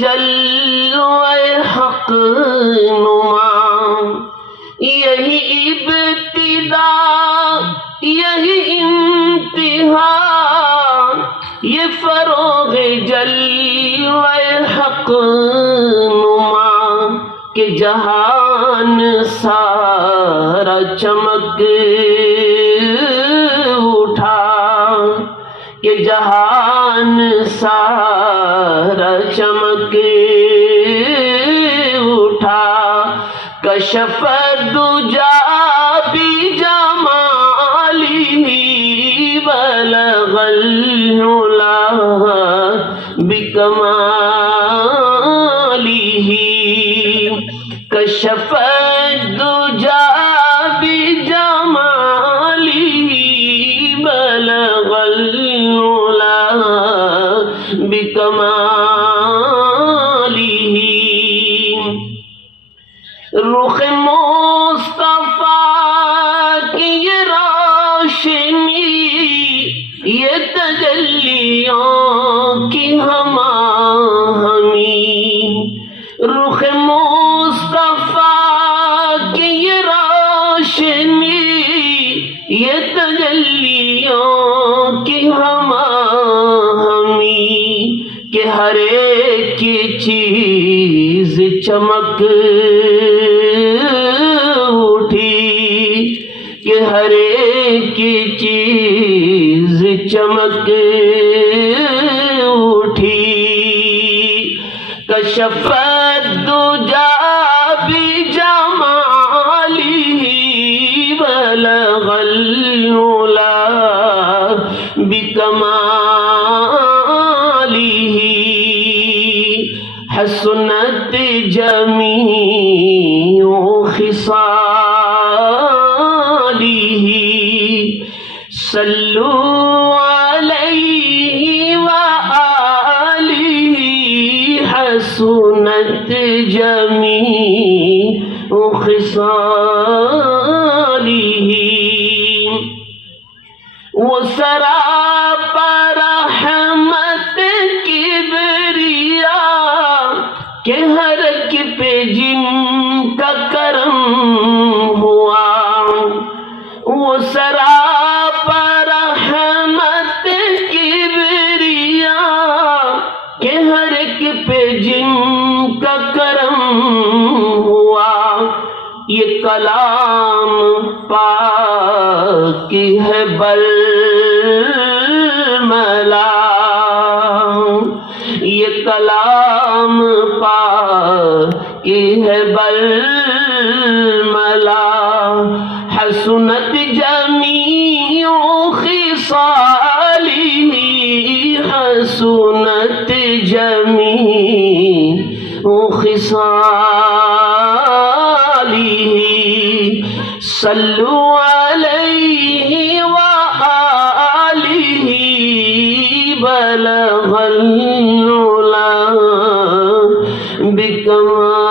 جل اے حق نما، یہی ابتدا یہی انتہا، یہ فروغ جل اے حق نما کہ جہان سارا چمک اٹھا، کہ جہان سارا چمک اٹھا، کشف الدجا بجمالہ، بلغ العلا بکمالہ، کشف الدجا بجمالہ، بلغ العلا بکمالہ، رخ مصطفیٰ کی یہ روشنی، یہ تجلیوں کی ہم آہنگی، رخ مصطفیٰ کی یہ روشنی، یہ تجلیوں کی ہم آہنگی، کہ ہر ایک چیز چمک اٹھی، کہ ہر ایک چیز چمک اٹھی، کشف الدجا بجمالہ، بلغ العلا بکمالہ، حسنت جمیع خصالہ، صلو علیہ وآلہ، حسنت جمیع خصالہ، وہ سراپا رحمت کبریا، کہ ہر ایک پہ جن کا کرم ہوا، وہ سراپا رحمت کبریا، کہ ہر ایک پہ جن کا کرم ہوا، یہ کلام پاک ہے برملا، یہ کلام پاک ہے برملا، حسنت جمیع خصالہ، حسنت جمیع خصالہ، صلو علیہ وآلہ، بلغ العلا بکمالہ۔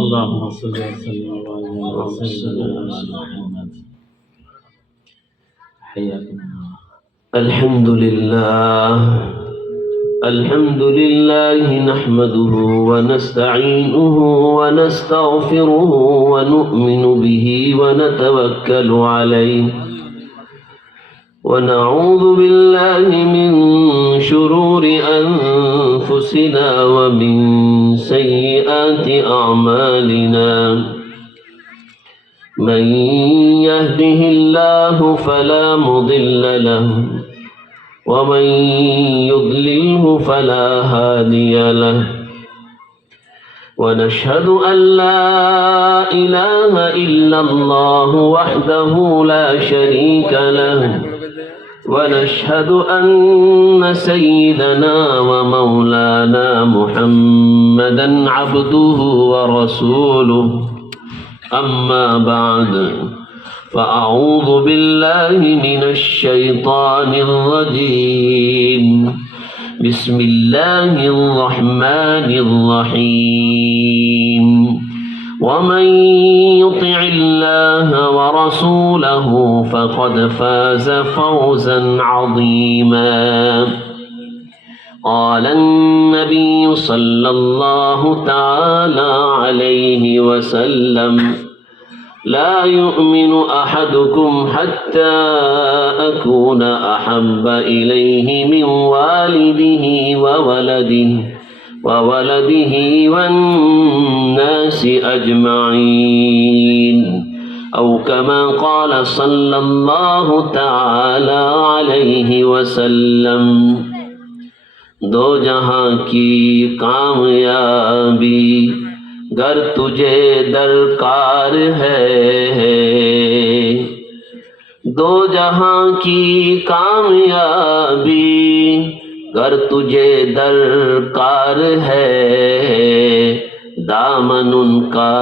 اللهم صل وسلم وبارك على سيدنا محمد. حياكم الله. الحمد لله، الحمد لله نحمده ونستعينه ونستغفره ونؤمن به ونتوكل عليه، ونعوذ بالله من شرور أنفسنا ومن سيئات أعمالنا، من يهده الله فلا مضل له ومن يضلله فلا هادي له، ونشهد أن لا إله إلا الله وحده لا شريك له، ونشهد أن سيدنا ومولانا محمدا عبده ورسوله، أما بعد، فأعوذ بالله من الشيطان الرجيم، بسم الله الرحمن الرحيم، ومن يطع الله ورسوله فقد فاز فوزا عظيما. قال النبي صلى الله تعالى عليه وسلم: لا يؤمن أحدكم حتى أكون أحب إليه من والده وولده والناس أجمعين، أو كما قال صلى الله تعالى عليه وسلم. دو جہاں کی کامیابی گر تجھے درکار ہے، دو جہاں کی کامیابی گر تجھے درکار ہے، دامن ان کا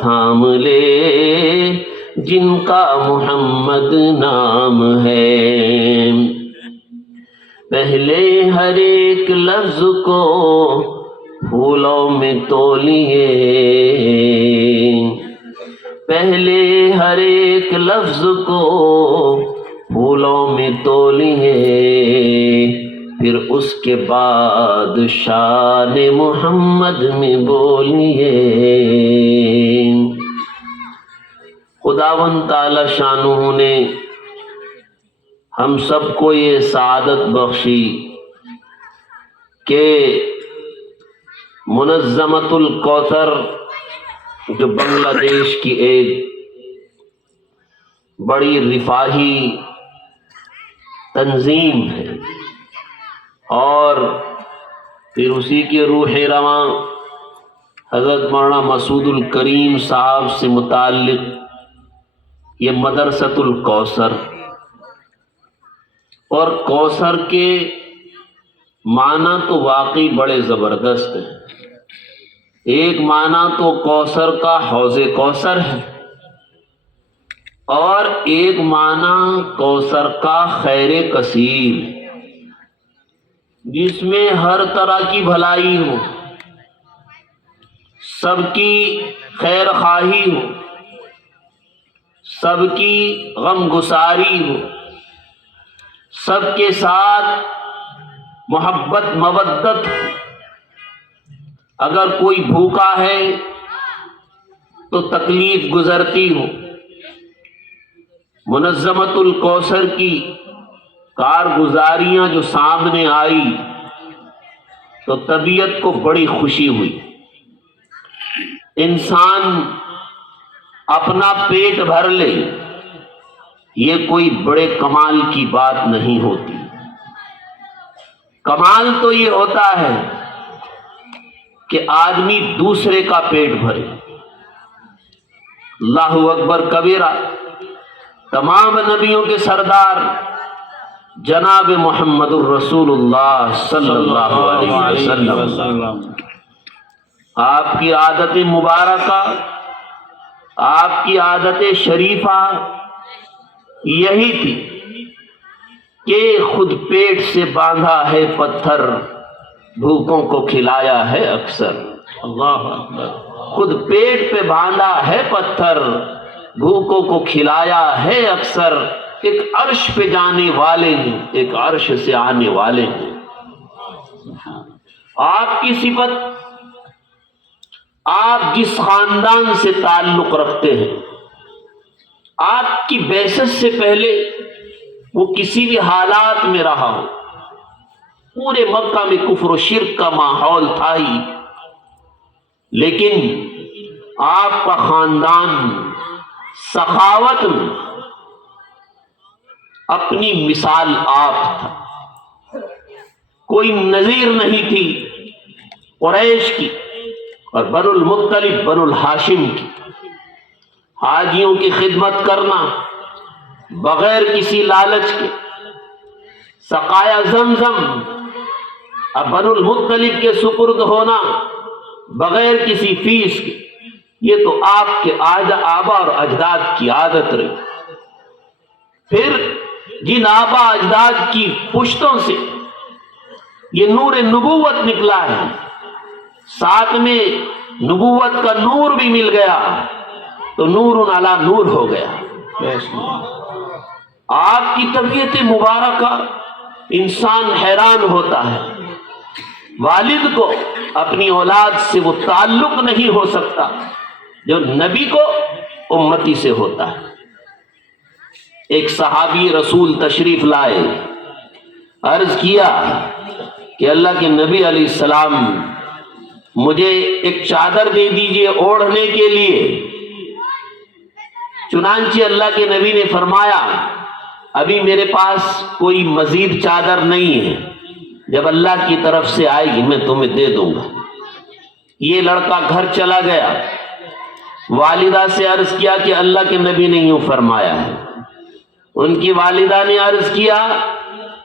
تھام لے جن کا محمد نام ہے. پہلے ہر ایک لفظ کو پھولوں میں تولیے، پہلے ہر ایک لفظ کو پھولوں میں تولیے، پھر اس کے بعد شان محمد میں بولیے. خداوند تعالی شانہ نے ہم سب کو یہ سعادت بخشی کہ منظمۃ الکوثر جو بنگلہ دیش کی ایک بڑی رفاہی تنظیم ہے، اور پھر اسی کے روح رواں حضرت مولانا مسعود الکریم صاحب سے متعلق یہ مدرسۃ الکوثر، اور کوثر کے معنی تو واقعی بڑے زبردست ہیں. ایک معنی تو کوثر کا حوض کوثر ہے، اور ایک معنی کوثر کا خیر کثیر، جس میں ہر طرح کی بھلائی ہو، سب کی خیر خواہی ہو، سب کی غم گساری ہو، سب کے ساتھ محبت مودت ہو. اگر کوئی بھوکا ہے تو تکلیف گزرتی ہو. منظمۃ الکوثر کی کارگزاریاں جو سامنے آئی تو طبیعت کو بڑی خوشی ہوئی. انسان اپنا پیٹ بھر لے یہ کوئی بڑے کمال کی بات نہیں ہوتی. کمال تو یہ ہوتا ہے کہ آدمی دوسرے کا پیٹ بھرے. اللہ اکبر کبیرہ. تمام نبیوں کے سردار جناب محمد الرسول اللہ صلی اللہ علیہ وسلم، آپ کی عادت مبارکہ، آپ کی عادت شریفہ یہی تھی کہ خود پیٹ سے باندھا ہے پتھر، بھوکوں کو کھلایا ہے اکثر. اللہ اکبر. خود پیٹ پہ باندھا ہے پتھر، بھوکوں کو کھلایا ہے اکثر. ایک عرش پہ جانے والے ہیں، ایک عرش سے آنے والے ہیں. آپ کی صفت، آپ جس خاندان سے تعلق رکھتے ہیں، آپ کی بعثت سے پہلے وہ کسی بھی حالات میں رہا ہو، پورے مکہ میں کفر و شرک کا ماحول تھا ہی، لیکن آپ کا خاندان سخاوت میں اپنی مثال آپ تھا. کوئی نظیر نہیں تھی قریش کی اور بنو المطلب بنو الہاشم کی. حاجیوں کی خدمت کرنا بغیر کسی لالچ کے، سقایا زمزم اب بنو المطلب کے سپرد ہونا بغیر کسی فیس کے، یہ تو آپ کے آبا اور اجداد کی عادت رہی. پھر جن آبا اجداد کی پشتوں سے یہ نور نبوت نکلا ہے، ساتھ میں نبوت کا نور بھی مل گیا تو نور علی نور ہو گیا۔ آپ کی طبیعت مبارکہ انسان حیران ہوتا ہے، والد کو اپنی اولاد سے وہ تعلق نہیں ہو سکتا جو نبی کو امتی سے ہوتا ہے۔ ایک صحابی رسول تشریف لائے، عرض کیا کہ اللہ کے نبی علیہ السلام مجھے ایک چادر دے دیجئے اوڑھنے کے لیے۔ چنانچہ اللہ کے نبی نے فرمایا ابھی میرے پاس کوئی مزید چادر نہیں ہے، جب اللہ کی طرف سے آئے گی میں تمہیں دے دوں گا۔ یہ لڑکا گھر چلا گیا، والدہ سے عرض کیا کہ اللہ کے نبی نے یوں فرمایا ہے۔ ان کی والدہ نے عرض کیا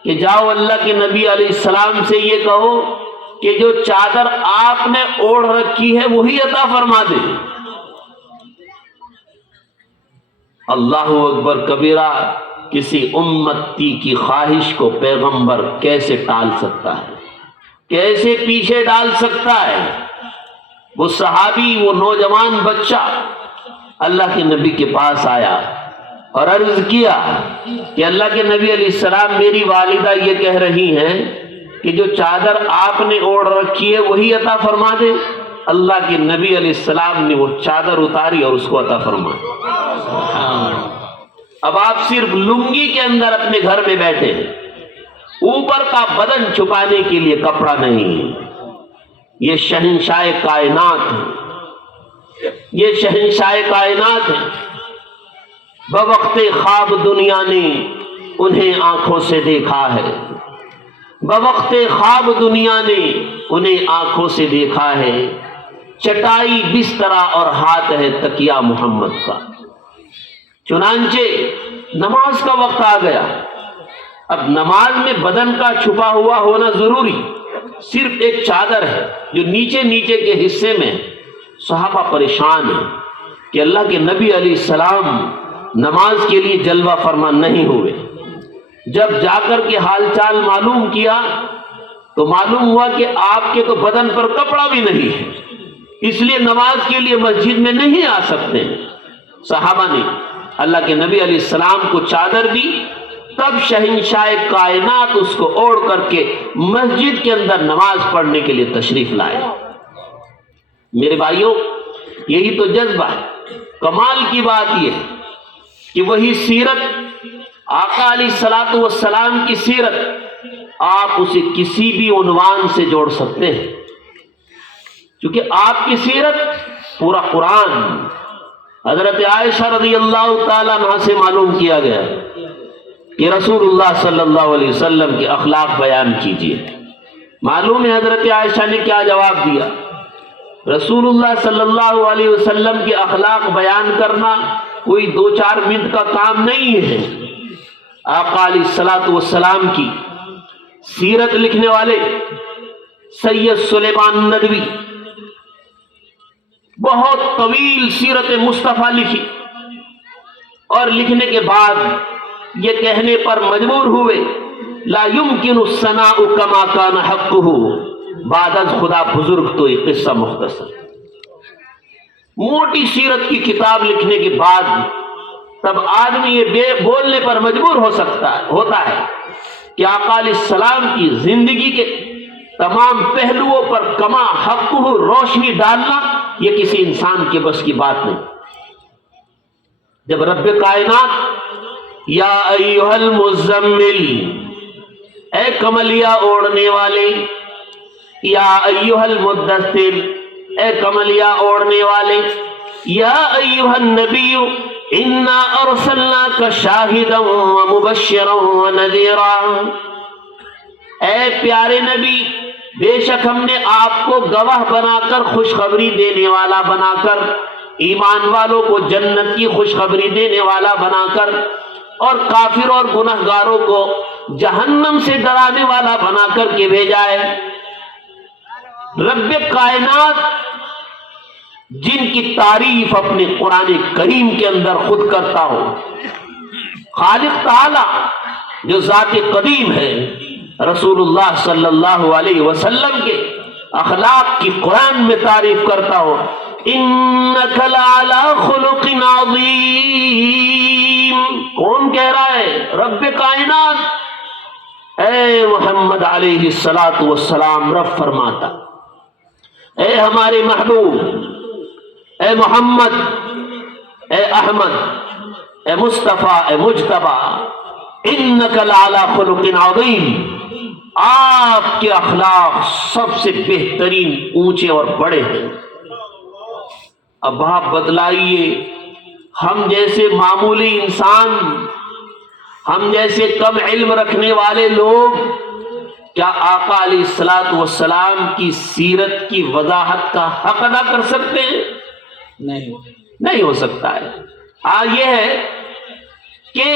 کہ جاؤ اللہ کے نبی علیہ السلام سے یہ کہو کہ جو چادر آپ نے اوڑھ رکھی ہے وہی عطا فرما دے۔ اللہ اکبر کبیرہ، کسی امتی کی خواہش کو پیغمبر کیسے ٹال سکتا ہے، کیسے پیچھے ڈال سکتا ہے؟ وہ صحابی، وہ نوجوان بچہ اللہ کے نبی کے پاس آیا اور عرض کیا کہ اللہ کے نبی علیہ السلام میری والدہ یہ کہہ رہی ہیں کہ جو چادر آپ نے اوڑھ رکھی ہے وہی عطا فرما دے۔ اللہ کے نبی علیہ السلام نے وہ چادر اتاری اور اس کو عطا فرمایا۔ اب آپ صرف لنگی کے اندر اپنے گھر میں بیٹھے ہیں، اوپر کا بدن چھپانے کے لیے کپڑا نہیں ہے۔ یہ شہنشاہ کائنات ہے، یہ شہنشاہ کائنات ہے۔ بوقت خواب دنیا نے انہیں آنکھوں سے دیکھا ہے، بوقت خواب دنیا نے انہیں آنکھوں سے دیکھا ہے۔ چٹائی بسترا اور ہاتھ ہے تکیہ محمد کا۔ چنانچہ نماز کا وقت آ گیا۔ اب نماز میں بدن کا چھپا ہوا ہونا ضروری، صرف ایک چادر ہے جو نیچے نیچے کے حصے میں۔ صحابہ پریشان ہیں کہ اللہ کے نبی علیہ السلام نماز کے لیے جلوہ فرما نہیں ہوئے۔ جب جا کر کے حال چال معلوم کیا تو معلوم ہوا کہ آپ کے تو بدن پر کپڑا بھی نہیں ہے، اس لیے نماز کے لیے مسجد میں نہیں آ سکتے۔ صحابہ نے اللہ کے نبی علیہ السلام کو چادر دی، تب شہنشاہ کائنات اس کو اوڑھ کر کے مسجد کے اندر نماز پڑھنے کے لیے تشریف لائے۔ میرے بھائیوں، یہی تو جذبہ ہے۔ کمال کی بات یہ ہے کہ وہی سیرت، آقا علیہ الصلوۃ والسلام کی سیرت، آپ اسے کسی بھی عنوان سے جوڑ سکتے ہیں، کیونکہ آپ کی سیرت پورا قرآن حضرت عائشہ رضی اللہ تعالیٰ عنہ سے معلوم کیا گیا کہ رسول اللہ صلی اللہ علیہ وسلم کے اخلاق بیان کیجیے۔ معلوم ہے حضرت عائشہ نے کیا جواب دیا۔ رسول اللہ صلی اللہ علیہ وسلم کے اخلاق بیان کرنا کوئی 2-4 منٹ کا کام نہیں ہے۔ آقا علیہ الصلوۃ والسلام کی سیرت لکھنے والے سید سلیمان ندوی بہت طویل سیرت مصطفیٰ لکھی، اور لکھنے کے بعد یہ کہنے پر مجبور ہوئے لا يمكن الثناء كما كان حقه بعد از خدا بزرگ تو یہ قصہ مختصر۔ موٹی سیرت کی کتاب لکھنے کے بعد تب آدمی یہ بولنے پر مجبور ہوتا ہے کہ آقا علیہ السلام کی زندگی کے تمام پہلوؤں پر کما حقہ روشنی ڈالنا یہ کسی انسان کے بس کی بات نہیں۔ جب رب کائنات یا ایھا المزمل، اے کملیہ اوڑھنے والے، یا ایھا المدثر، اے کملیہ اوڑھنے والے، یا ایھا النبی انا ارسلناک شاہدا ومبشرا ونذیرا، اے پیارے نبی، بے شک ہم نے آپ کو گواہ بنا کر، خوشخبری دینے والا بنا کر، ایمان والوں کو جنت کی خوشخبری دینے والا بنا کر، اور کافر اور گنہگاروں کو جہنم سے ڈرانے والا بنا کر کے بھیجا ہے۔ رب کائنات جن کی تعریف اپنے قرآن کریم کے اندر خود کرتا ہو، خالق تعالی جو ذات قدیم ہے، رسول اللہ صلی اللہ علیہ وسلم کے اخلاق کی قرآن میں تعریف کرتا ہو، انک لعلی خلق عظیم. کون کہہ رہا ہے؟ رب کائنات. اے محمد علیہ الصلاۃ والسلام رب فرماتا، اے ہمارے محبوب، اے محمد، اے احمد، اے مصطفیٰ، اے مجتبیٰ، انک لعلی خلق عظیم، آپ کے اخلاق سب سے بہترین، اونچے اور بڑے ہیں. اب آپ بتلائیے، ہم جیسے معمولی انسان، ہم جیسے کم علم رکھنے والے لوگ کیا آقا علیہ الصلاۃ والسلام کی سیرت کی وضاحت کا حق ادا کر سکتے ہیں؟ نہیں ہو سکتا ہے. یہ ہے کہ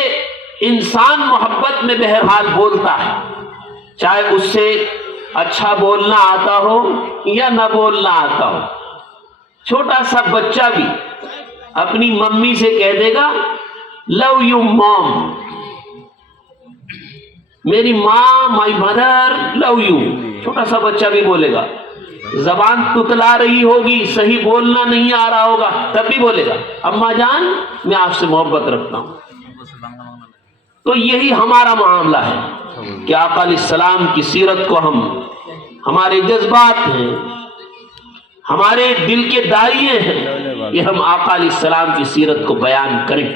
انسان محبت میں بہرحال بولتا ہے، چاہے اس سے اچھا بولنا آتا ہو یا نہ بولنا آتا ہو. چھوٹا سا بچہ بھی اپنی ممی سے کہہ دے گا لو یو مام، میری ماں، مائی مدر لو یو. چھوٹا سا بچہ بھی بولے گا. زبان تتلا رہی ہوگی، صحیح بولنا نہیں آ رہا ہوگا، تب بھی بولے گا اماں جان میں آپ سے محبت رکھتا ہوں. تو یہی ہمارا معاملہ ہے کہ آقا علیہ السلام کی سیرت کو ہم، ہمارے جذبات ہیں، ہمارے دل کے داعیے ہیں کہ ہم آقا علیہ السلام کی سیرت کو بیان کریں.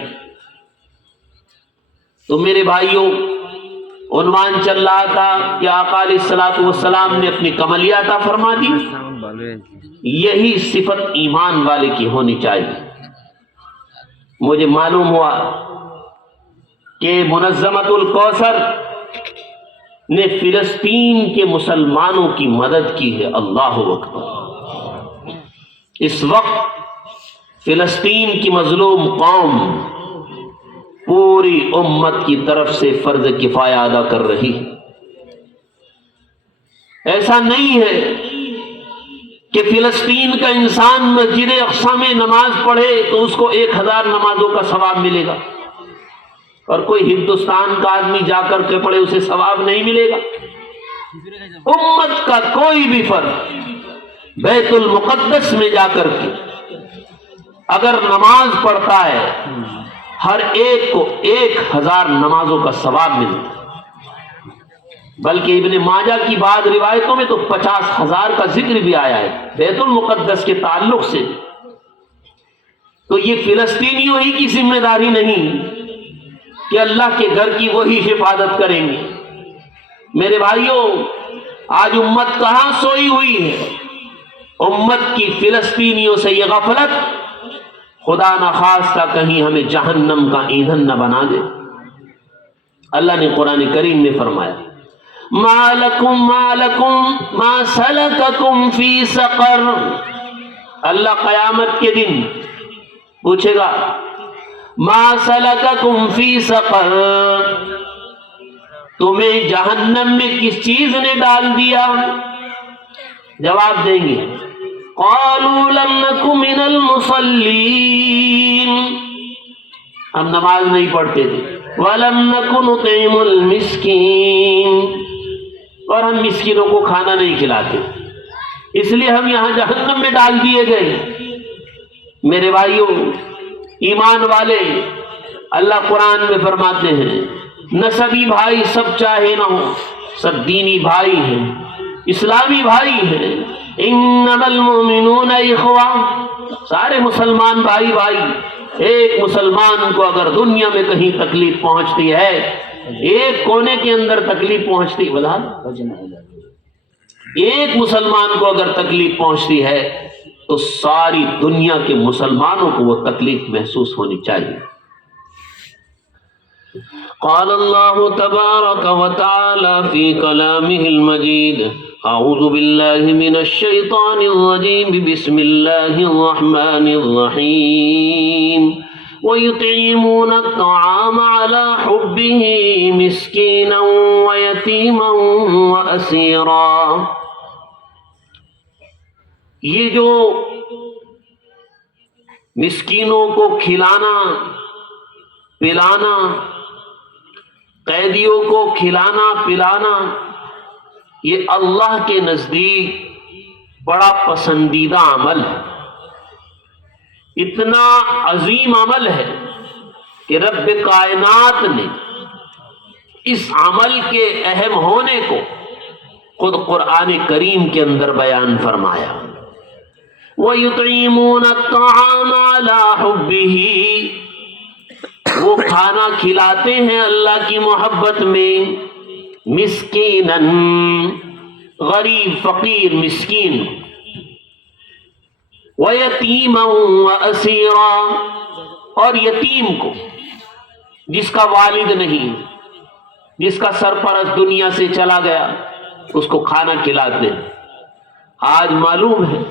تو میرے بھائیوں، عنوان چل رہا تھا کہ آقا علیہ الصلوۃ والسلام نے اپنی کملیہ عطا فرما دی. یہی صفت ایمان والے کی ہونی چاہیے. مجھے معلوم ہوا کہ منظمۃ الکوثر نے فلسطین کے مسلمانوں کی مدد کی ہے. اللہ اکبر. اس وقت فلسطین کی مظلوم قوم پوری امت کی طرف سے فرض کفایہ ادا کر رہی ہے. ایسا نہیں ہے کہ فلسطین کا انسان مسجد اقصی میں نماز پڑھے تو اس کو 1000 نمازوں کا ثواب ملے گا، اور کوئی ہندوستان کا آدمی جا کر کے پڑھے اسے ثواب نہیں ملے گا. امت کا کوئی بھی فرد بیت المقدس میں جا کر کے اگر نماز پڑھتا ہے، ہر ایک کو 1000 نمازوں کا ثواب ملتا ہے. بلکہ ابن ماجہ کی بعض روایتوں میں تو 50,000 کا ذکر بھی آیا ہے بیت المقدس کے تعلق سے. تو یہ فلسطینیوں ہی کی ذمہ داری نہیں کہ اللہ کے گھر کی وہی حفاظت کریں گے. میرے بھائیوں، آج امت کہاں سوئی ہوئی ہے؟ امت کی فلسطینیوں سے یہ غفلت خدا نخواستہ کہیں ہمیں جہنم کا ایندھن نہ بنا دے. اللہ نے قرآن کریم میں فرمایا ما لکم ما سلککم فی سقر. اللہ قیامت کے دن پوچھے گا ما سلککم فی سقر، تمہیں جہنم میں کس چیز نے ڈال دیا؟ جواب دیں گے قالوا لم نک من المصلین، ہم نماز نہیں پڑھتے تھے، ولم نک نطعم المسکین، اور ہم مسکینوں کو کھانا نہیں کھلاتے، اس لیے ہم یہاں جہنم میں ڈال دیے گئے. میرے بھائیوں، ایمان والے اللہ قرآن میں فرماتے ہیں نسبی بھائی سب چاہے نہ ہو، سب دینی بھائی ہیں، اسلامی بھائی ہیں. انما المؤمنون اخوہ، سارے مسلمان بھائی بھائی. ایک مسلمان کو اگر دنیا میں کہیں تکلیف پہنچتی ہے، ایک کونے کے اندر تکلیف پہنچتی، ایک مسلمان کو اگر تکلیف پہنچتی ہے تو ساری دنیا کے مسلمانوں کو وہ تکلیف محسوس ہونی چاہیے. قال اللہ تبارک وتعالی فی کلامہ المجید اعوذ باللہ من الشیطان الرجیم بسم اللہ الرحمن الرحیم وَيُطْعِمُونَ الطَّعَامَ عَلَى حُبِّهِ مِسْكِينًا وَيَتِيمًا وَأَسِيرًا. یہ جو مسکینوں کو کھلانا پلانا، قیدیوں کو کھلانا پلانا، یہ اللہ کے نزدیک بڑا پسندیدہ عمل ہے، اتنا عظیم عمل ہے کہ رب کائنات نے اس عمل کے اہم ہونے کو خود قرآن کریم کے اندر بیان فرمایا۔ وَيُطْعِمُونَ الطَّعَامَ عَلَىٰ حُبِّهِ، وہ کھانا کھلاتے ہیں اللہ کی محبت میں، مسکیناً، غریب فقیر مسکین، وَيَتِيمًا وَأَسِيرًا، اور یتیم کو جس کا والد نہیں، جس کا سرپرست دنیا سے چلا گیا، اس کو کھانا کھلاتے ہیں۔ آج معلوم ہے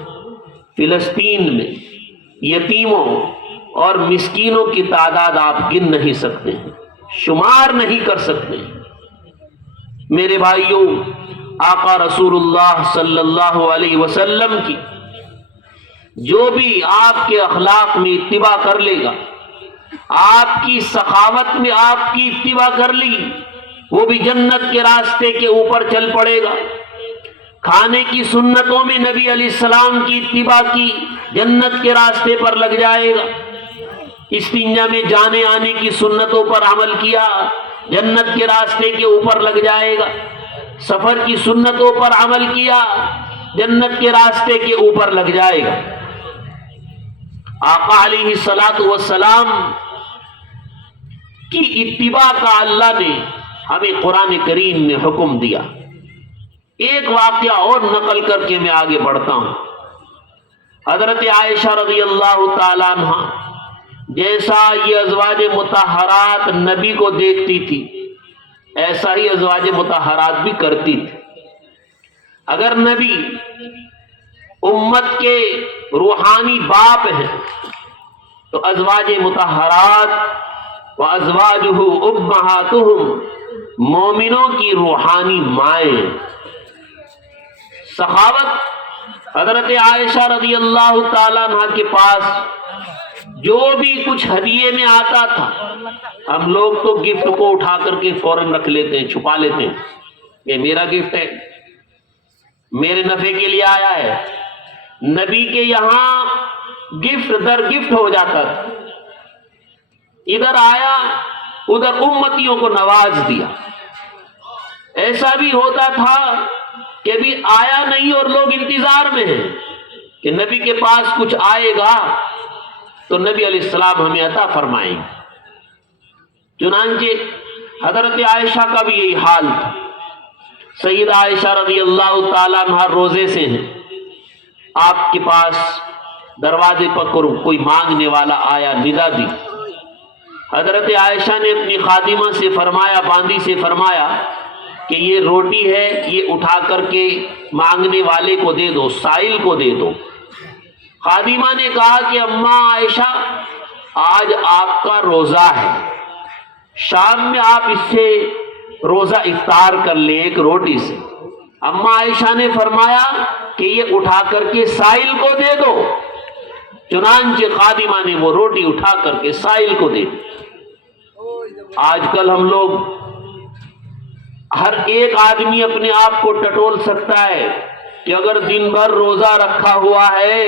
فلسطین میں یتیموں اور مسکینوں کی تعداد آپ گن نہیں سکتے، شمار نہیں کر سکتے۔ میرے بھائیوں، آقا رسول اللہ صلی اللہ علیہ وسلم کی جو بھی آپ کے اخلاق میں اتباع کر لے گا، آپ کی سخاوت میں آپ کی اتباع کر لی، وہ بھی جنت کے راستے کے اوپر چل پڑے گا۔ کھانے کی سنتوں میں نبی علیہ السلام کی اتباع کی، جنت کے راستے پر لگ جائے گا۔ استنجا میں جانے آنے کی سنتوں پر عمل کیا، جنت کے راستے کے اوپر لگ جائے گا۔ سفر کی سنتوں پر عمل کیا، جنت کے راستے کے اوپر لگ جائے گا۔ آقا علیہ الصلاۃ والسلام کی اتباع کا اللہ نے ہمیں قرآن کریم میں حکم دیا۔ ایک واقعہ اور نقل کر کے میں آگے بڑھتا ہوں۔ حضرت عائشہ رضی اللہ تعالیٰ عنہ جیسا یہ ازواج مطہرات نبی کو دیکھتی تھی، ایسا ہی ازواج مطہرات بھی کرتی تھی۔ اگر نبی امت کے روحانی باپ ہیں تو ازواج مطہرات و ازواجہ امہاتہم مومنوں کی روحانی مائیں۔ سخاوت، حضرت عائشہ رضی اللہ تعالیٰ عنہ کے پاس جو بھی کچھ ہدیے میں آتا تھا، ہم لوگ تو گفٹ کو اٹھا کر کے فوراً رکھ لیتے ہیں، چھپا لیتے ہیں، یہ میرا گفٹ ہے، میرے نفع کے لیے آیا ہے۔ نبی کے یہاں گفٹ در گفٹ ہو جاتا تھا، ادھر آیا ادھر امتیوں کو نواز دیا۔ ایسا بھی ہوتا تھا کہ بھی آیا نہیں اور لوگ انتظار میں ہیں کہ نبی کے پاس کچھ آئے گا تو نبی علیہ السلام ہمیں عطا فرمائیں گے۔ چنانچہ حضرت عائشہ کا بھی یہی حال تھا۔ سیدہ عائشہ رضی اللہ تعالیٰ عنہ روزے سے ہیں، آپ کے پاس دروازے پر کوئی مانگنے والا آیا، ندا دی۔ حضرت عائشہ نے اپنی خادمہ سے فرمایا، باندی سے فرمایا کہ یہ روٹی ہے، یہ اٹھا کر کے مانگنے والے کو دے دو، سائل کو دے دو۔ خادمہ نے کہا کہ اماں عائشہ، آج آپ کا روزہ ہے، شام میں آپ اس سے روزہ افطار کر لیں ایک روٹی سے۔ اماں عائشہ نے فرمایا کہ یہ اٹھا کر کے سائل کو دے دو۔ چنانچہ خادمہ نے وہ روٹی اٹھا کر کے سائل کو دے دی۔ آج کل ہم لوگ، ہر ایک آدمی اپنے آپ کو ٹٹول سکتا ہے کہ اگر دن بھر روزہ رکھا ہوا ہے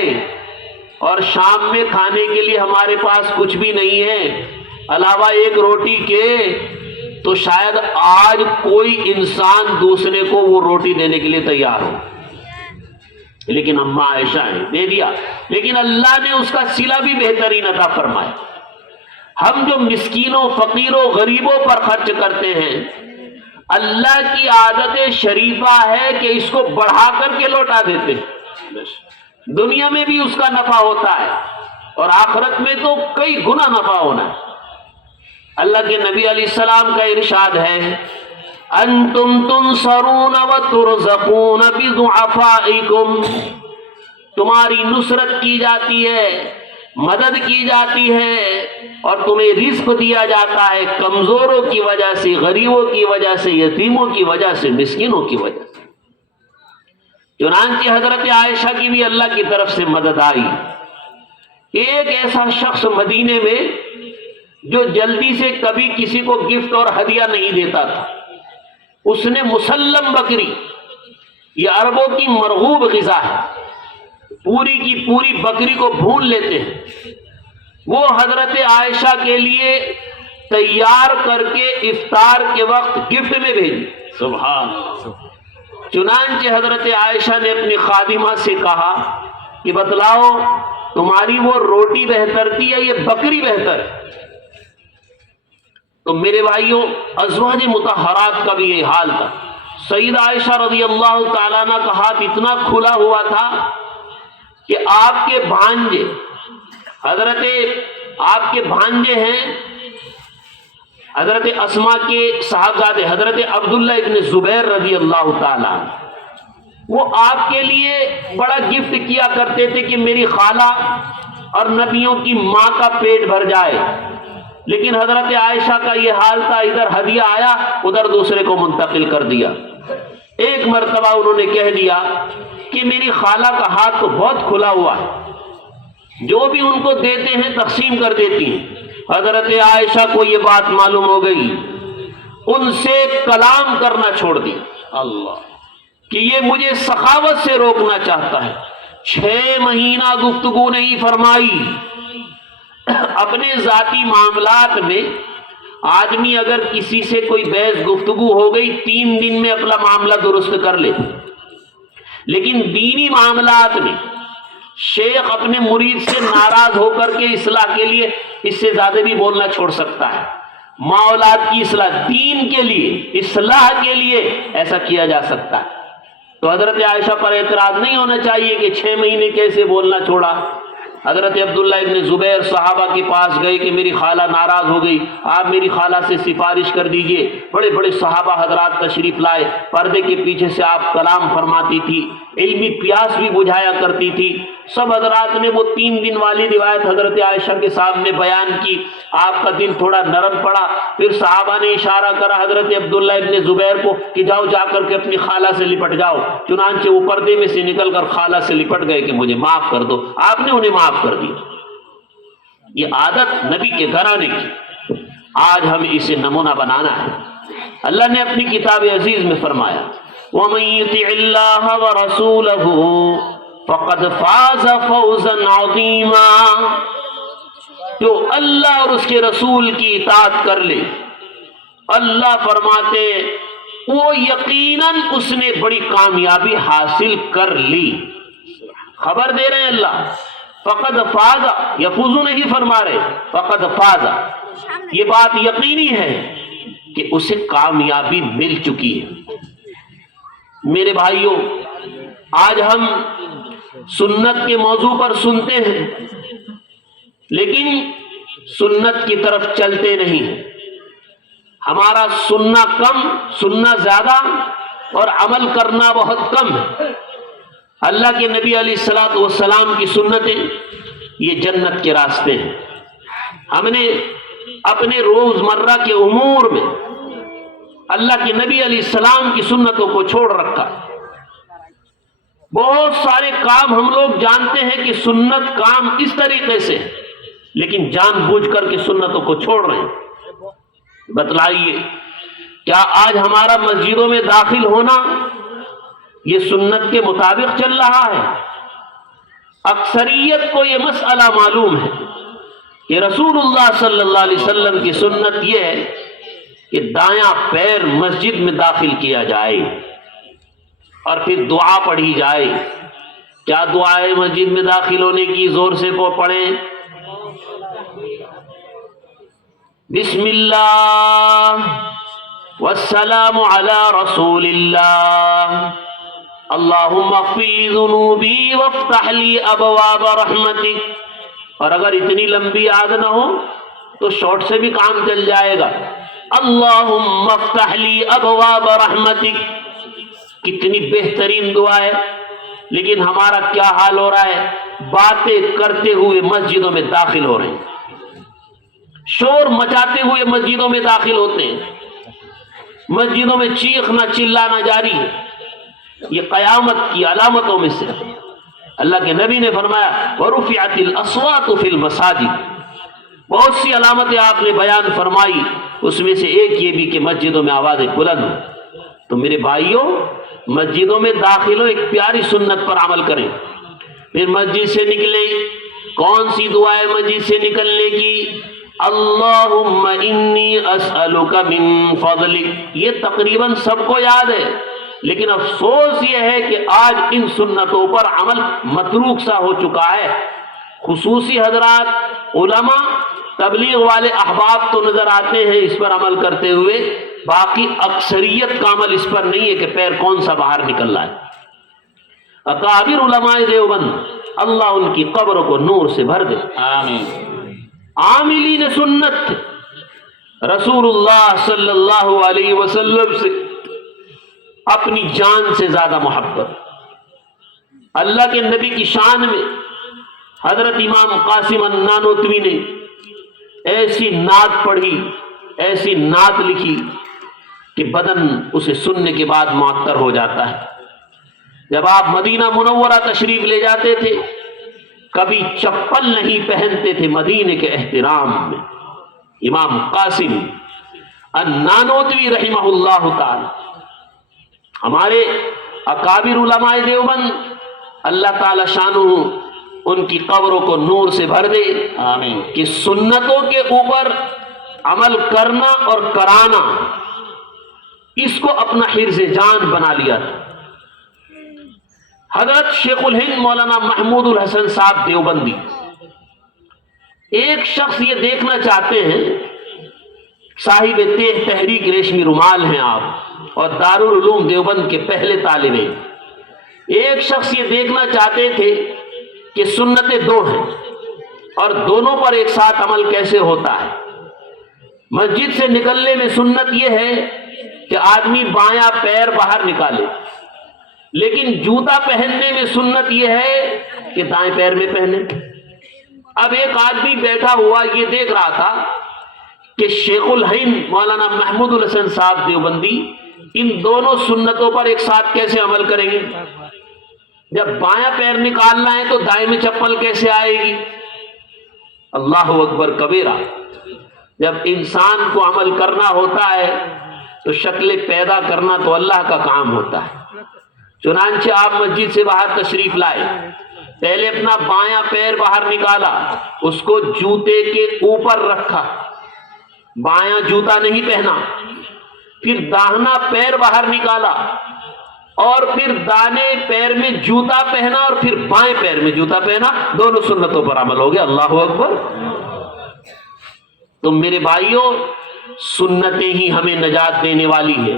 اور شام میں کھانے کے لیے ہمارے پاس کچھ بھی نہیں ہے علاوہ ایک روٹی کے، تو شاید آج کوئی انسان دوسرے کو وہ روٹی دینے کے لیے تیار ہو، لیکن اماں عائشہ نے دے دیا۔ لیکن اللہ نے اس کا صلہ بھی بہترین عطا فرمایا۔ ہم جو مسکینوں، فقیروں، غریبوں پر خرچ کرتے ہیں، اللہ کی عادت شریفہ ہے کہ اس کو بڑھا کر کے لوٹا دیتے ہیں۔ دنیا میں بھی اس کا نفع ہوتا ہے اور آخرت میں تو کئی گنا نفع ہونا ہے۔ اللہ کے نبی علیہ السلام کا ارشاد ہے، انتم تنصرون وترزقون بضعفائکم، تمہاری نصرت کی جاتی ہے، مدد کی جاتی ہے اور تمہیں رزق دیا جاتا ہے کمزوروں کی وجہ سے، غریبوں کی وجہ سے، یتیموں کی وجہ سے، مسکینوں کی وجہ سے۔ چنانچہ حضرت عائشہ کی بھی اللہ کی طرف سے مدد آئی۔ ایک ایسا شخص مدینے میں جو جلدی سے کبھی کسی کو گفٹ اور ہدیہ نہیں دیتا تھا، اس نے مسلم بکری، یہ عربوں کی مرغوب غذا ہے، پوری کی پوری بکری کو بھون لیتے ہیں، وہ حضرت عائشہ کے لیے تیار کر کے افطار کے وقت گفٹ میں بھیجی۔ سبحان چنانچہ حضرت عائشہ نے اپنی خادمہ سے کہا کہ بتلاؤ تمہاری وہ روٹی بہتر تھی یا یہ بکری بہتر ہے؟ تو میرے بھائیوں، ازواج مطہرات کا بھی یہ حال تھا۔ سیدہ عائشہ رضی اللہ تعالیٰ عنہ کا ہاتھ اتنا کھلا ہوا تھا کہ آپ کے بھانجے آپ کے بھانجے ہیں حضرت اسما کے صاحبزادے حضرت عبداللہ ابن زبیر رضی اللہ تعالیٰ، وہ آپ کے لیے بڑا گفٹ کیا کرتے تھے کہ میری خالہ اور نبیوں کی ماں کا پیٹ بھر جائے، لیکن حضرت عائشہ کا یہ حال تھا، ادھر ہدیہ آیا ادھر دوسرے کو منتقل کر دیا۔ ایک مرتبہ انہوں نے کہہ دیا کہ میری خالہ کا ہاتھ تو بہت کھلا ہوا ہے، جو بھی ان کو دیتے ہیں تقسیم کر دیتی ہیں۔ حضرت عائشہ کو یہ بات معلوم ہو گئی، ان سے کلام کرنا چھوڑ دی اللہ کہ یہ مجھے سخاوت سے روکنا چاہتا ہے۔ 6 مہینہ گفتگو نہیں فرمائی۔ اپنے ذاتی معاملات میں آدمی اگر کسی سے کوئی بحث گفتگو ہو گئی 3 دن میں اپنا معاملہ درست کر لے، لیکن دینی معاملات میں شیخ اپنے مرید سے ناراض ہو کر کے اصلاح کے لیے اس سے زیادہ بھی بولنا چھوڑ سکتا ہے۔ ماں اولاد کی اصلاح، دین کے لیے، اصلاح کے لیے ایسا کیا جا سکتا ہے۔ تو حضرت عائشہ پر اعتراض نہیں ہونا چاہیے کہ 6 مہینے کیسے بولنا چھوڑا۔ حضرت عبداللہ ابن زبیر صحابہ کے پاس گئے کہ میری خالہ ناراض ہو گئی، آپ میری خالہ سے سفارش کر دیجئے۔ بڑے بڑے صحابہ حضرات تشریف لائے، پردے کے پیچھے سے آپ کلام فرماتی تھی، علمی پیاس بھی بجھایا کرتی تھی۔ سب حضرات نے وہ 3 دن والی روایت حضرت عائشہ کے سامنے بیان کی۔ آپ کا دل تھوڑا نرم پڑا، پھر صحابہ نے اشارہ کرا حضرت عبداللہ ابن زبیر کو کہ جاؤ جا کر کے اپنی خالہ سے لپٹ جاؤ۔ چنانچہ وہ پردے میں سے نکل کر خالہ سے لپٹ گئے کہ مجھے معاف کر دو۔ آپ نے انہیں معاف کر دیا۔ یہ عادت نبی کے گھرانے کی، آج ہم اسے نمونہ بنانا ہے۔ اللہ نے اپنی کتاب عزیز میں فرمایا وَمَن يُطِعِ اللَّهَ وَرَسُولَهُ فَقَدْ فَازَ فَوْزًا عَظِيمًا، جو اللہ اور اس کے رسول کی اطاعت کر لے، اللہ فرماتے وہ یقیناً اس نے بڑی کامیابی حاصل کر لی۔ خبر دے رہے ہیں اللہ، فقد فاز، یفوز نہیں فرما رہے، فقد فاز، یہ بات یقینی ہے کہ اسے کامیابی مل چکی ہے۔ میرے بھائیوں، آج ہم سنت کے موضوع پر سنتے ہیں لیکن سنت کی طرف چلتے نہیں ہیں۔ ہمارا سننا کم، سننا زیادہ اور عمل کرنا بہت کم ہے۔ اللہ کے نبی علیہ الصلوۃ والسلام کی سنتیں یہ جنت کے راستے ہیں۔ ہم نے اپنے روزمرہ کے امور میں اللہ کے نبی علیہ السلام کی سنتوں کو چھوڑ رکھا۔ بہت سارے کام ہم لوگ جانتے ہیں کہ سنت کام اس طریقے سے، لیکن جان بوجھ کر کے سنتوں کو چھوڑ رہے ہیں۔ بتلائیے، کیا آج ہمارا مسجدوں میں داخل ہونا یہ سنت کے مطابق چل رہا ہے؟ اکثریت کو یہ مسئلہ معلوم ہے کہ رسول اللہ صلی اللہ علیہ وسلم کی سنت یہ ہے کہ دایاں پیر مسجد میں داخل کیا جائے اور پھر دعا پڑھی جائے۔ کیا دعا ہے مسجد میں داخل ہونے کی؟ زور سے کو پڑھیں، بسم اللہ والسلام علی رسول اللہ، اللہم اغفر لی ذنوبی وافتح لی ابواب رحمتک۔ اور اگر اتنی لمبی یاد نہ ہو تو شارٹ سے بھی کام چل جائے گا، اللہم افتح لی ابواب رحمتک۔ کتنی بہترین دعا ہے، لیکن ہمارا کیا حال ہو رہا ہے؟ باتیں کرتے ہوئے مسجدوں میں داخل ہو رہے ہیں، شور مچاتے ہوئے مسجدوں میں داخل ہوتے ہیں، مسجدوں میں چیخنا چلانا جاری ہے۔ یہ قیامت کی علامتوں میں سے اللہ کے نبی نے فرمایا وَرُفِعَتِ الْأَصْوَاتُ فِي الْمَسَاجِدِ، بہت سی علامتیں آپ نے بیان فرمائی، اس میں سے ایک یہ بھی کہ مسجدوں میں آوازیں بلند ہوں۔ تو میرے بھائیوں، مسجدوں میں داخل ہو، ایک پیاری سنت پر عمل کریں۔ پھر مسجد سے نکلے، کون سی دعا ہے مسجد سے نکلنے کی؟ اللہم انی اسألک من فضلک۔ یہ تقریباً سب کو یاد ہے، لیکن افسوس یہ ہے کہ آج ان سنتوں پر عمل متروک سا ہو چکا ہے۔ خصوصی حضرات، علماء، تبلیغ والے احباب تو نظر آتے ہیں اس پر عمل کرتے ہوئے، باقی اکثریت کا عمل اس پر نہیں ہے کہ پیر کون سا باہر نکل رہا ہے۔ اکابر علماء دیوبند، اللہ ان کی قبر کو نور سے بھر دے، آمین۔ عاملین سنت تھے، رسول اللہ صلی اللہ علیہ وسلم سے اپنی جان سے زیادہ محبت۔ اللہ کے نبی کی شان میں حضرت امام قاسم النانوتوی نے ایسی نعت پڑھی، ایسی نعت لکھی کہ بدن اسے سننے کے بعد معطر ہو جاتا ہے۔ جب آپ مدینہ منورہ تشریف لے جاتے تھے، کبھی چپل نہیں پہنتے تھے مدینے کے احترام میں۔ امام قاسم النانوتوی رحمہ اللہ تعالی، ہمارے اکابر علماء دیوبند، اللہ تعالی شانہ ان کی قبروں کو نور سے بھر دے، آمین۔ کہ سنتوں کے اوپر عمل کرنا اور کرانا اس کو اپنا حرز جان بنا لیا تھا۔ حضرت شیخ الہند مولانا محمود الحسن صاحب دیوبندی ایک شخص یہ دیکھنا چاہتے ہیں، صاحب تیہ تحریک ریشمی رومال ہیں آپ اور دارالعلوم دیوبند کے پہلے طالب علم، ایک شخص یہ دیکھنا چاہتے تھے کہ سنتیں دو ہیں اور دونوں پر ایک ساتھ عمل کیسے ہوتا ہے۔ مسجد سے نکلنے میں سنت یہ ہے کہ آدمی بایاں پیر باہر نکالے، لیکن جوتا پہننے میں سنت یہ ہے کہ دائیں پیر میں پہنے۔ اب ایک آدمی بیٹھا ہوا یہ دیکھ رہا تھا کہ شیخ الہند مولانا محمود الحسن صاحب دیوبندی ان دونوں سنتوں پر ایک ساتھ کیسے عمل کریں گے؟ جب بایاں پیر نکالنا ہے تو دائیں میں چپل کیسے آئے گی؟ اللہ اکبر کبیرہ۔ جب انسان کو عمل کرنا ہوتا ہے تو شکل پیدا کرنا تو اللہ کا کام ہوتا ہے۔ چنانچہ آپ مسجد سے باہر تشریف لائے، پہلے اپنا بایاں پیر باہر نکالا، اس کو جوتے کے اوپر رکھا، بایاں جوتا نہیں پہنا، پھر داہنا پیر باہر نکالا اور پھر دانے پیر میں جوتا پہنا اور پھر بائیں پیر میں جوتا پہنا، دونوں سنتوں پر عمل ہو گیا۔ اللہ اکبر۔ تو میرے بھائیوں، سنتیں ہی ہمیں نجات دینے والی ہے۔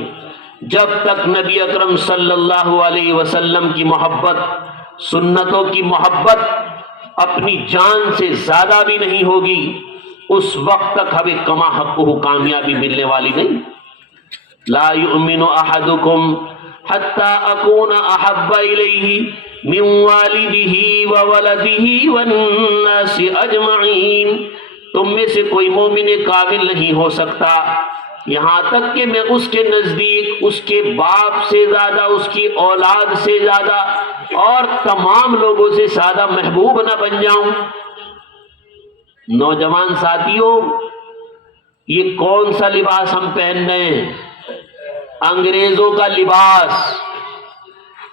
جب تک نبی اکرم صلی اللہ علیہ وسلم کی محبت، سنتوں کی محبت اپنی جان سے زیادہ بھی نہیں ہوگی، اس وقت تک ہمیں کما حقہ کامیابی ملنے والی نہیں۔ لا یؤمن احدکم حتی اکون احب الیہ من والدہ وولدہ والناس اجمعین۔ تم میں سے کوئی مومن کامل نہیں ہو سکتا یہاں تک کہ میں اس کے نزدیک اس کے باپ سے زیادہ، اس کی اولاد سے زیادہ اور تمام لوگوں سے زیادہ محبوب نہ بن جاؤں۔ نوجوان ساتھیوں، یہ کون سا لباس ہم پہن رہے ہیں؟ انگریزوں کا لباس،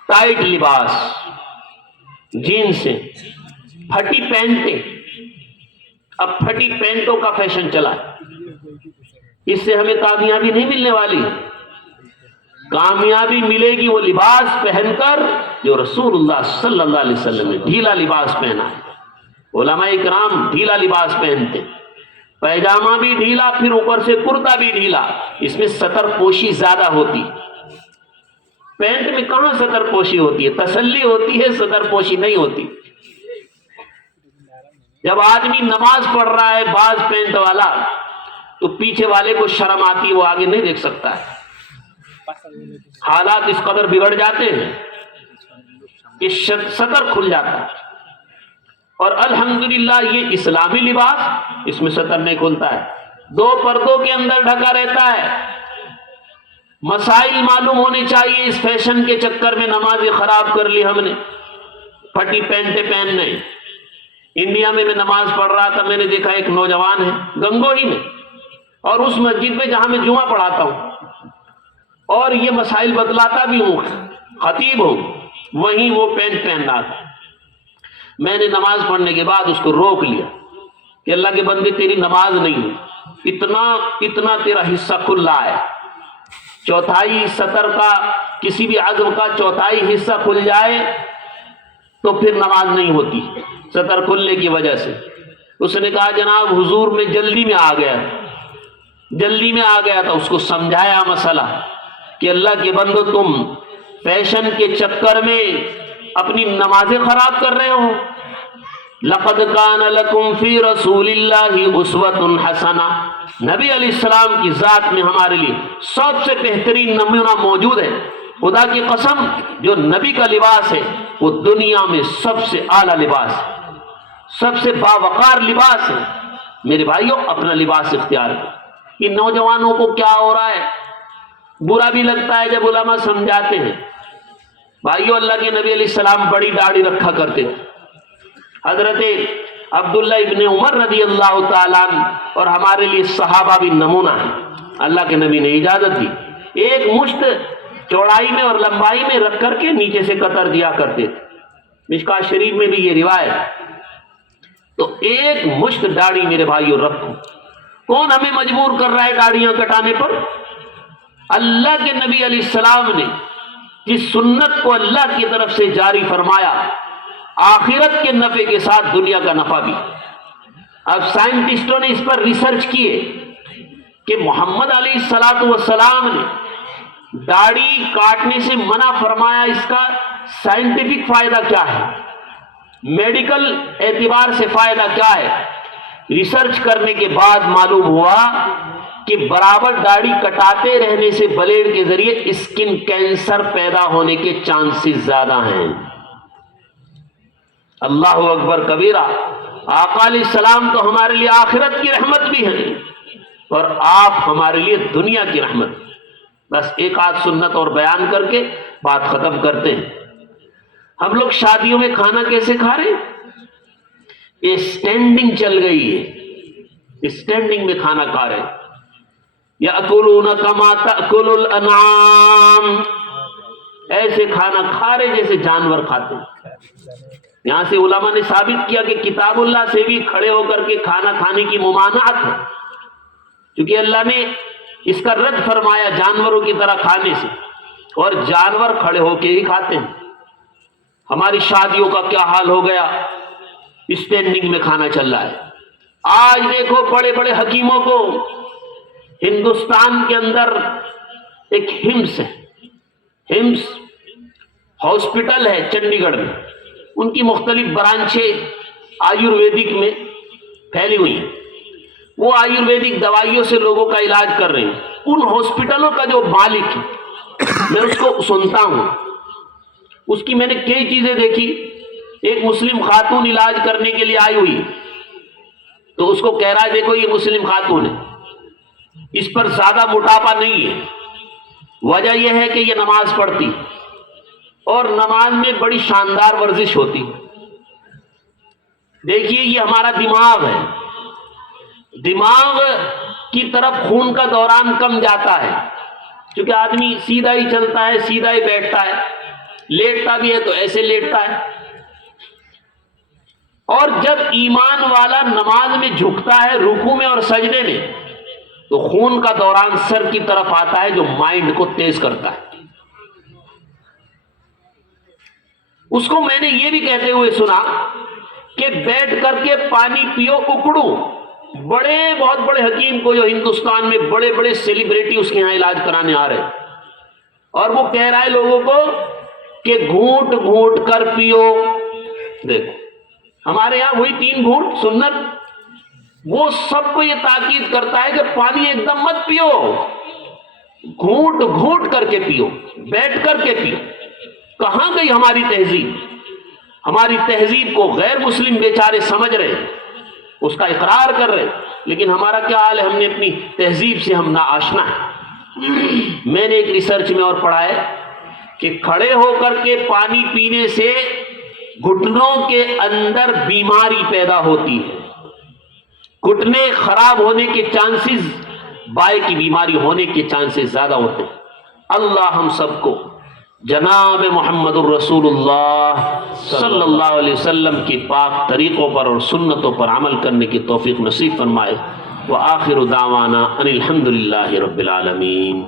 ٹائٹ لباس، جینسیں، پھٹی پینٹیں۔ اب پھٹی پینٹوں کا فیشن چلا ہے، اس سے ہمیں کامیابی نہیں ملنے والی۔ کامیابی ملے گی وہ لباس پہن کر جو رسول اللہ صلی اللہ علیہ وسلم نے ڈھیلا لباس پہنا ہے۔ علماء کرام ڈھیلا لباس پہنتے، پیجامہ بھی ڈھیلا، پھر اوپر سے کرتا بھی ڈھیلا، اس میں سطر پوشی زیادہ ہوتی۔ پینٹ میں کہاں سطر پوشی ہوتی ہے؟ تسلی ہوتی ہے، سطر پوشی نہیں ہوتی۔ جب آدمی نماز پڑھ رہا ہے باز پینٹ والا تو پیچھے والے کو شرم آتی ہے، وہ آگے نہیں دیکھ سکتا ہے۔ حالات اس قدر بگڑ جاتے ہیں کہ سطر کھل جاتا ہے، اور الحمدللہ یہ اسلامی لباس، اس میں سطر نہیں کھلتا ہے، دو پردوں کے اندر ڈھکا رہتا ہے۔ مسائل معلوم ہونے چاہیے۔ اس فیشن کے چکر میں نمازیں خراب کر لی ہم نے، پھٹی پینٹیں پہننے۔ انڈیا میں نماز پڑھ رہا تھا، میں نے دیکھا ایک نوجوان ہے گنگوہی میں، اور اس مسجد میں جہاں میں جمعہ پڑھاتا ہوں اور یہ مسائل بتلاتا بھی ہوں، خطیب ہوں، وہیں وہ پینٹ پہن رہا تھا۔ میں نے نماز پڑھنے کے بعد اس کو روک لیا کہ اللہ کے بندے تیری نماز نہیں ہے، اتنا تیرا حصہ کھلا ہے، چوتھائی سطر کا کسی بھی عزم کا چوتھائی حصہ کھل جائے تو پھر نماز نہیں ہوتی سطر کھلنے کی وجہ سے۔ اس نے کہا جناب حضور میں جلدی میں آ گیا تھا، اس کو سمجھایا مسئلہ کہ اللہ کے بندو تم فیشن کے چکر میں اپنی نمازیں خراب کر رہے ہو۔ لقد کان لکم فی رسول اللہ اسوۃ حسنہ، نبی علیہ السلام کی ذات میں ہمارے لیے سب سے بہترین نمونہ موجود ہے۔ خدا کی قسم جو نبی کا لباس ہے وہ دنیا میں سب سے اعلیٰ لباس ہے، سب سے باوقار لباس ہے۔ میرے بھائیوں اپنا لباس اختیار کریں۔ ان نوجوانوں کو کیا ہو رہا ہے، برا بھی لگتا ہے جب علماء سمجھاتے ہیں۔ بھائیوں اللہ کے نبی علیہ السلام بڑی داڑھی رکھا کرتے تھے۔ حضرت عبداللہ ابن عمر رضی اللہ تعالیٰ عنہ اور ہمارے لیے صحابہ بھی نمونہ ہیں، اللہ کے نبی نے اجازت دی ایک مشت چوڑائی میں اور لمبائی میں رکھ کر کے نیچے سے قطر دیا کرتے تھے۔ مشکوٰۃ شریف میں بھی یہ روایت۔ تو ایک مشت داڑھی میرے بھائیوں رکھو۔ کون ہمیں مجبور کر رہا ہے داڑھیاں کٹانے پر؟ اللہ کے نبی علیہ السلام نے جس سنت کو اللہ کی طرف سے جاری فرمایا، آخرت کے نفع کے ساتھ دنیا کا نفع بھی۔ اب سائنٹسٹوں نے اس پر ریسرچ کیے کہ محمد علیہ السلام نے داڑھی کاٹنے سے منع فرمایا، اس کا سائنٹیفک فائدہ کیا ہے، میڈیکل اعتبار سے فائدہ کیا ہے۔ ریسرچ کرنے کے بعد معلوم ہوا کہ برابر داڑھی کٹاتے رہنے سے بلیڈ کے ذریعے اسکن کینسر پیدا ہونے کے چانسز زیادہ ہیں۔ اللہ اکبر کبیرہ۔ آقا علیہ السلام تو ہمارے لیے آخرت کی رحمت بھی ہیں اور آپ ہمارے لیے دنیا کی رحمت۔ بس ایک آدھ سنت اور بیان کر کے بات ختم کرتے ہیں۔ ہم لوگ شادیوں میں کھانا کیسے کھا رہے ہیں؟ یہ اسٹینڈنگ چل گئی ہے، اسٹینڈنگ میں کھانا کھا رہے ہیں۔ یأکلون کما تأکل الانعام، ایسے کھانا کھا رہے جیسے جانور کھاتے ہیں۔ یہاں سے علماء نے ثابت کیا کہ کتاب اللہ سے بھی کھڑے ہو کر کے کھانا کھانے کی ممانعت ہے، کیونکہ اللہ نے اس کا رد فرمایا جانوروں کی طرح کھانے سے، اور جانور کھڑے ہو کے ہی کھاتے ہیں۔ ہماری شادیوں کا کیا حال ہو گیا، اسٹینڈنگ میں کھانا چل رہا ہے۔ آج دیکھو بڑے بڑے حکیموں کو، ہندوستان کے اندر ایک ہمس ہے، ہمس ہاسپٹل ہے چنڈی گڑھ میں، ان کی مختلف برانچیں آیورویدک میں پھیلی ہوئی ہیں۔ وہ آیورویدک دوائیوں سے لوگوں کا علاج کر رہے ہیں۔ ان ہاسپٹلوں کا جو مالک ہے میں اس کو سنتا ہوں، اس کی میں نے کئی چیزیں دیکھی۔ ایک مسلم خاتون علاج کرنے کے لیے آئی ہوئی تو اس کو کہہ رہا ہے دیکھو یہ مسلم خاتون ہے، اس پر زیادہ موٹاپا نہیں ہے، وجہ یہ ہے کہ یہ نماز پڑھتی اور نماز میں بڑی شاندار ورزش ہوتی۔ دیکھیے یہ ہمارا دماغ ہے، دماغ کی طرف خون کا دوران کم جاتا ہے، کیونکہ آدمی سیدھا ہی چلتا ہے، سیدھا ہی بیٹھتا ہے، لیٹتا بھی ہے تو ایسے لیٹتا ہے۔ اور جب ایمان والا نماز میں جھکتا ہے رکوع میں اور سجدے میں تو خون کا دوران سر کی طرف آتا ہے جو مائنڈ کو تیز کرتا ہے۔ اس کو میں نے یہ بھی کہتے ہوئے سنا کہ بیٹھ کر کے پانی پیو اکڑو۔ بہت بڑے حکیم کو جو ہندوستان میں بڑے بڑے سیلیبریٹی اس کے یہاں علاج کرانے آ رہے ہیں، اور وہ کہہ رہا ہے لوگوں کو کہ گھونٹ گھونٹ کر پیو۔ دیکھو ہمارے یہاں وہی 3 گھونٹ سنت، وہ سب کو یہ تاکید کرتا ہے کہ پانی ایک دم مت پیو، گھونٹ گھونٹ کر کے پیو، بیٹھ کر کے پیو۔ کہاں گئی ہماری تہذیب؟ ہماری تہذیب کو غیر مسلم بیچارے سمجھ رہے ہیں، اس کا اقرار کر رہے ہیں، لیکن ہمارا کیا حال ہے؟ ہم نے اپنی تہذیب سے ہم ناآشنا ہیں۔ میں نے ایک ریسرچ میں اور پڑھا ہے کہ کھڑے ہو کر کے پانی پینے سے گھٹنوں کے اندر بیماری پیدا ہوتی ہے، گھٹنے خراب ہونے کے چانسز، بائے کی بیماری ہونے کے چانسز زیادہ ہوتے ہیں۔ اللہ ہم سب کو جناب محمد الرسول اللہ صلی اللہ علیہ وسلم کی پاک طریقوں پر اور سنتوں پر عمل کرنے کی توفیق نصیب فرمائے۔ وآخر دعوانا ان الحمدللہ رب العالمین۔